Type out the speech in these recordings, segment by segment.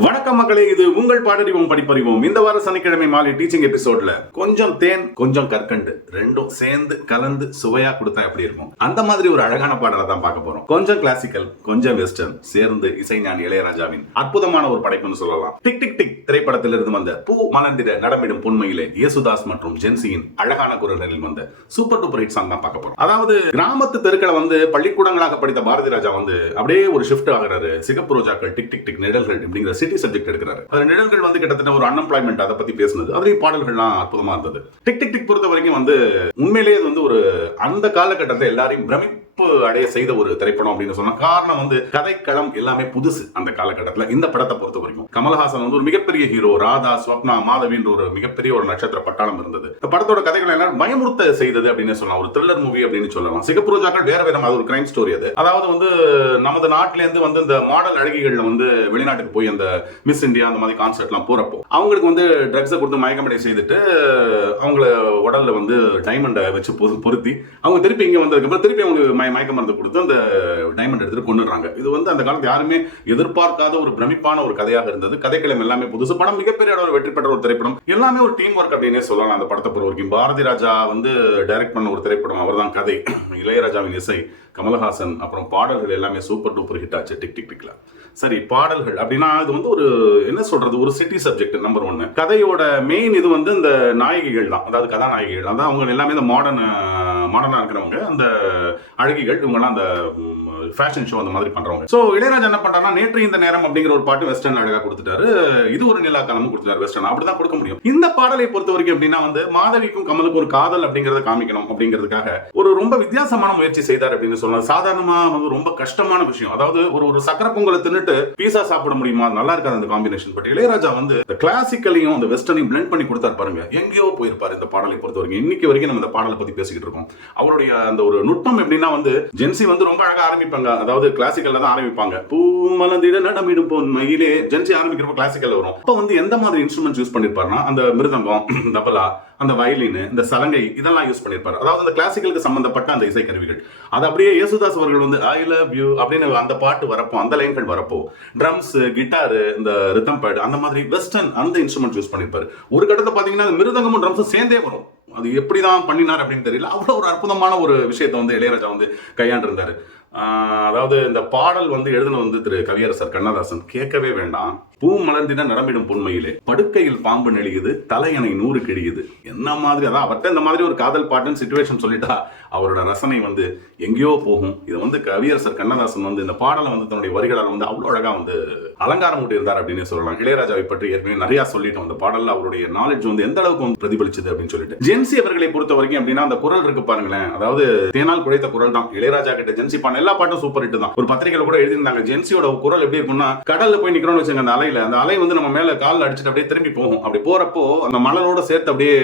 வணக்கம் மக்களே, இது உங்கள் பாடறிவோம் படிப்பறிவோம். இந்த வார சனிக்கிழமை மாலை டீச்சிங் எபிசோட்ல கொஞ்சம் தேன் கொஞ்சம் கற்கண்டு ரெண்டும் சேர்ந்து கலந்து சுவையா கொடுத்தா எப்படி இருக்கும், அந்த மாதிரி ஒரு அழகான பாடலை தான் பார்க்க போறோம். கொஞ்சம் கிளாசிக்கல் கொஞ்சம் வெஸ்டர்ன் சேர்ந்து இசைஞானி இளையராஜாவின் அற்புதமான ஒரு படைப்புன்னு சொல்லலாம். டிக் டிக் டிக் திரைப்படத்திலிருந்து வந்த பூ மலர்ந்திட நடமிடும் பொன்மையிலே யேசுதாஸ் மற்றும் ஜென்சியின் அழகான குரல்களில் வந்த சூப்பர் டூப்பர் ஹிட் சாங் தான் பார்க்க போறோம். அதாவது கிராமத்து தெருக்களை பள்ளிக்கூடங்களாக படித்த பாரதி ராஜா அப்படியே ஒரு ஷிஃப்ட் ஆகிறாரு. சிகப்பு ரோஜாக்கள், டிக் டிக் டிக் நிழல்கள் அப்படிங்கிற சிட்டி சப்ஜெக்ட் எடுக்கிறாரு. அது நிழல்கள் கிட்டத்தட்ட ஒரு அன்எம்ப்ளாய்மெண்ட் அதை பத்தி பேசுனது. அதுலயும் பாடல்கள்லாம் அற்புதமா இருந்தது. டிக் டிக் டிக் பொறுத்த வரைக்கும் உண்மையிலேயே ஒரு அந்த காலகட்டத்தில் எல்லாரையும் பிரமிப்பு அடைய செய்த ஒரு திரைப்படம் அப்படின்னு சொன்னா காரணம் கதைக்களம் எல்லாமே புதுசு அந்த காலகட்டத்தில். இந்த படத்தை பொறுத்த வரைக்கும் கமல்ஹாசன் ஒரு மிகப்பெரிய ஹீரோ, ராதா, ஸ்வப்னா, மாதவின்ற ஒரு மிகப்பெரிய ஒரு நட்சத்திர பட்டாளம் இருந்தது. இந்த படத்தோட கதைகள் எல்லாம் பயமுறுத்த செய்தது அப்படின்னு சொல்லலாம். ஒரு த்ரில்லர் மூவி அப்படின்னு சொல்லலாம். சிகப்பு ரோஜாக்கள் வேற அது ஒரு கிரைம் ஸ்டோரி. அது அதாவது நமது நாட்டில இருந்து இந்த மாடல் அழகிகள்ல வெளிநாட்டுக்கு போய் அந்த மிஸ் இந்தியா அந்த மாதிரி கான்சர்ட் எல்லாம் போறப்போ அவங்களுக்கு ட்ரக்ஸை கொடுத்து மயக்கமடை செய்துட்டு அவங்கள உடல்ல டைமண்டை வச்சு பொருத்தி அவங்க திருப்பி இங்க வந்ததுக்கு அப்புறம் திருப்பி அவங்களுக்கு மயக்க மருந்து கொடுத்து அந்த டைமண்ட் எடுத்துட்டு கொண்டுறாங்க. இது அந்த காலத்து யாருமே எதிர்பார்க்காத ஒரு பிரமிப்பான ஒரு கதையாக இருந்தது. கதைக்களம் எல்லாமே புதுசு. படம் மிகப்பெரிய அளவில் வெற்றி பெற்ற ஒரு திரைப்படம். எல்லாமே ஒரு டீம் ஒர்க் அப்படின்னே சொல்லலாம். அந்த படத்தை பொறுத்த வரைக்கும் பாரதி ராஜா டைரக்ட் பண்ண ஒரு திரைப்படம். அவர் தான் கதை, இளையராஜாவின் இசை, கமல்ஹாசன், அப்புறம் பாடல்கள் எல்லாமே சூப்பர் டூப்பர் ஹிட் ஆச்சு டிக் டிக் டிக்ல. சரி, பாடல்கள் அப்படின்னா இது ஒரு என்ன சொல்றது, ஒரு சிட்டி சப்ஜெக்ட் நம்பர் 1. கதையோட மெயின் இது இந்த நாயகிகள் தான், அதாவது கதாநாயகிகள். அதான் அவங்க எல்லாமே இந்த மாடர்னா இருக்கிறவங்க, அந்த அழகிகள், இவங்கெல்லாம் அந்த ஃபேஷன் ஷோ அந்த மாதிரி பண்றவங்க. சோ இளையராஜா என்ன பண்றாருன்னா, நேற்று இந்த நேரம் அப்படிங்கிற ஒரு பாட்டு வெஸ்டர்ன் அழகா கொடுத்துட்டாரு. இது ஒரு நிலா காலமும் கொடுத்துட்டாரு. வெஸ்டர்ன் அப்படிதான் கொடுக்க முடியும். இந்த பாடலை பொறுத்த வரைக்கும் எப்படின்னா மாதவிக்கும் கமலுக்கும் ஒரு காதல் அப்படிங்கறத காமிக்கணும் அப்படிங்கிறதுக்காக ஒரு ரொம்ப வித்தியாசமான முயற்சி செய்தார் அப்படின்னு சொல்லலாம். சாதாரணமா ரொம்ப கஷ்டமான விஷயம். அதாவது ஒரு சக்கர பொங்கலை தின்னுட்டு பீஸா சாப்பிட முடியுமா, நல்லா இருக்காது அந்த காம்பினேஷன். பட் இளையராஜா இந்த கிளாசிக்கலையும் அந்த வெஸ்டர்னையும் பிளெண்ட் பண்ணி கொடுத்தாரு பாருங்க. எங்கேயோ போயிருப்பாரு இந்த பாடலை பொறுத்த வரைக்கும். இன்னைக்கு வரைக்கும் நம்ம இந்த பாடலை பத்தி பேசிக்கிட்டு இருக்கோம். அவருடைய அந்த ஒரு நுட்பம் எப்படின்னா ஜென்சி ரொம்ப அழகா ஆரம்பிப்பாங்க. அதாவது கிளாசிக்கல்ல தான் ஆரம்பிப்பாங்க. பூ மலர்ந்திட நடமிடும் பொன்மையிலே ஜென்சி ஆரம்பிக்கிறப்ப கிளாசிக்கல் வரும். அப்ப எந்த மாதிரி இன்ஸ்ட்ருமெண்ட்ஸ் யூஸ் பண்ணிருப்பாருன்னா, அந்த மிருதங்கம், தபலா, அந்த வயலின், இந்த சலங்கை, இதெல்லாம் யூஸ் பண்ணிருப்பாரு. அதாவது அந்த கிளாசிக்கலுக்கு சம்பந்தப்பட்ட அந்த இசை கருவிகள். அது அப்படியே யேசுதாஸ் அவர்கள் ஐ லவ் யூ அப்படின்னு அந்த பாட்டு வரப்போ, அந்த லைன்கள் வரப்போ ட்ரம்ஸ், கிட்டார், இந்த ரிதம் பேட், அந்த மாதிரி வெஸ்டர்ன் அந்த இன்ஸ்ட்ருமெண்ட் யூஸ் பண்ணிருப்பாரு. ஒரு கட்டத்தை பாத்தீங்கன்னா மிருதங்கமும் ட்ரம்ஸும் சேர்ந்தே வரும். அது எப்படிதான் பண்ணினார் அப்படின்னு தெரியல. அவ்வளவு ஒரு அற்புதமான ஒரு விஷயத்தை இளையராஜா கையாண்டிருந்தாரு. அதாவது இந்த பாடல் எழுதின திரு கவியரசர் கண்ணதாசன். கேட்கவே வேண்டாம். பூ மலர்ந்திட நடமிடும் பொன்மையிலே படுக்கையில் பாம்பு நெளியுது, தலையணை 100 கிழியுது. என்ன மாதிரி அதான் அவர்கிட்ட இந்த மாதிரி ஒரு காதல் பாட்டுன்னு சிச்சுவேஷன் சொல்லிட்டா அவரோட ரசனை எங்கேயோ போகும். இது கவியரசர் கண்ணதாசன் இந்த பாடலை தன்னுடைய வரிகளால் அவ்வளோ அழகா அலங்காரம் ஊட்டி இருந்தார் அப்படின்னு சொல்லலாம். இளையராஜாவை பற்றி ஏற்கனவே நிறைய சொல்லிட்டோம். அந்த பாடல்ல அவருடைய நாலேஜ் எந்த அளவுக்கு பிரதிபலிச்சது அப்படின்னு சொல்லிட்டு. ஜென்சி அவர்களை பொறுத்த வரைக்கும் அப்படின்னா அந்த குரல் இருக்கு பாருங்களேன். அதாவது தேனால் குழைத்த குரல் தான். இளையராஜா கிட்ட ஜென்சி பாடின எல்லா பாட்டும் சூப்பர் ஹிட் தான். ஒரு பத்திரிகையில கூட எழுதியிருந்தாங்க, ஜென்சியோட குரல் எப்படி இருக்கும்னா, கடல்ல போய் நிக்கிறோம்னு வச்சுங்க, அந்த அலை நம்ம மேல கால் அடிச்சுட்டு அப்படியே திரும்பி போகும். அப்படி போறப்போ அந்த மணலோட சேர்த்து அப்படியே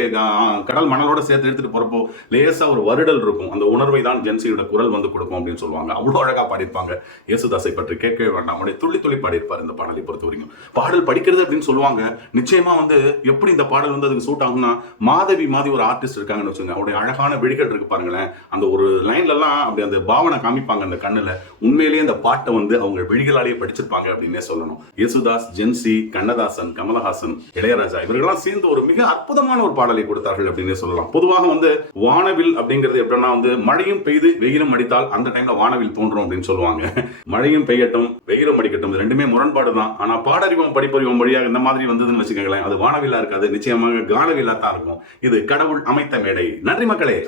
கடல் மணலோட சேர்த்து எடுத்துட்டு போறப்போ லேசா ஒரு வருடல் இருக்கும். அந்த உணர்வை தான் ஜென்சியோட குரல் கொடுக்கும் அப்படின்னு சொல்லுவாங்க. அவ்வளவு அழகா பாடியிருப்பாங்க. யேசுதாஸை பற்றி கேட்கவே வேண்டாம். அவருடைய துள்ளி துள்ளி பாடியிருப்பார் இந்த பாடலை பொறுத்த வரைக்கும். பாடல் படிக்கிறது அப்படின்னு சொல்லுவாங்க. நிச்சயமா எப்படி இந்த பாடல் அதுக்கு சூட் ஆகும்னா, மாதவி மாதிரி ஒரு ஆர்டிஸ்ட் இருக்காங்கன்னு வச்சுங்க. அவருடைய அழகான விழிகள் இருக்கு பாருங்களேன். அந்த ஒரு லைன்ல எல்லாம் அப்படி அந்த பாவனை காமிப்பாங்க அந்த கண்ணுல. உண்மையிலேயே அந்த பாட்டை அவங்க விழிகளாலேயே படிச்சிருப்பாங்க அப்படின்னே சொல்லணும். யேசுதாஸ், ஜென்சி, கண்ணதாசன், கமலஹாசன், இளையராஜா இவர்களெல்லாம் சேர்ந்து ஒரு மிக அற்புதமான ஒரு பாடலை கொடுத்தார்கள் அப்படின்னே சொல்லலாம். பொதுவாக வானவில் அப்படிங்கிறது எப்படின்னா மழையும் பெய்து வெயிலும் அடித்தால் அந்த டைம்ல வானவில் தோன்றும் அப்படின்னு சொல்லுவாங்க. மழையும் பெய்யட்டும் வெயிலும் அடிக்கட்டும், ரெண்டுமே முரண்பாடு தான். ஆனா பாடறிவோம் படிப்பறிவோம் வழியாக இந்த மாதிரி வந்ததுன்னு வச்சுக்கோங்களேன், அது வானவில்லா இருக்காது, நிச்சயமாக கானவில்லா தான் இருக்கும். இது கடவுள் அமைத்த மேடை. நன்றி மக்களே.